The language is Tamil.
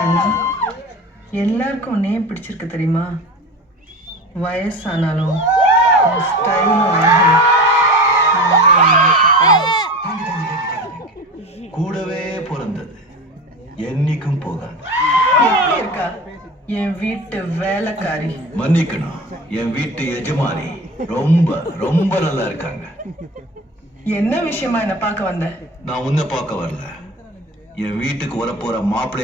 கண்ணா, எல்லாருக்கும் உன்னையே பிடிச்சிருக்கு தெரியுமா? வயசானாலும் உன் ஸ்டைலும் அழகும் கூடவே பிறந்தது என்னைக்கும் போகாது. எப்படி இருக்கா என் வீட்டு வேலைக்காரி? மன்னிக்கணும், என் வீட்டு எஜமானி ரொம்ப ரொம்ப நல்லா இருக்காங்க. என்ன விஷயமா என்ன பார்க்க வந்த? நான் உன்னை பார்க்க வரல, என் வீட்டுக்கு வரப்போற மாப்பிள்ளை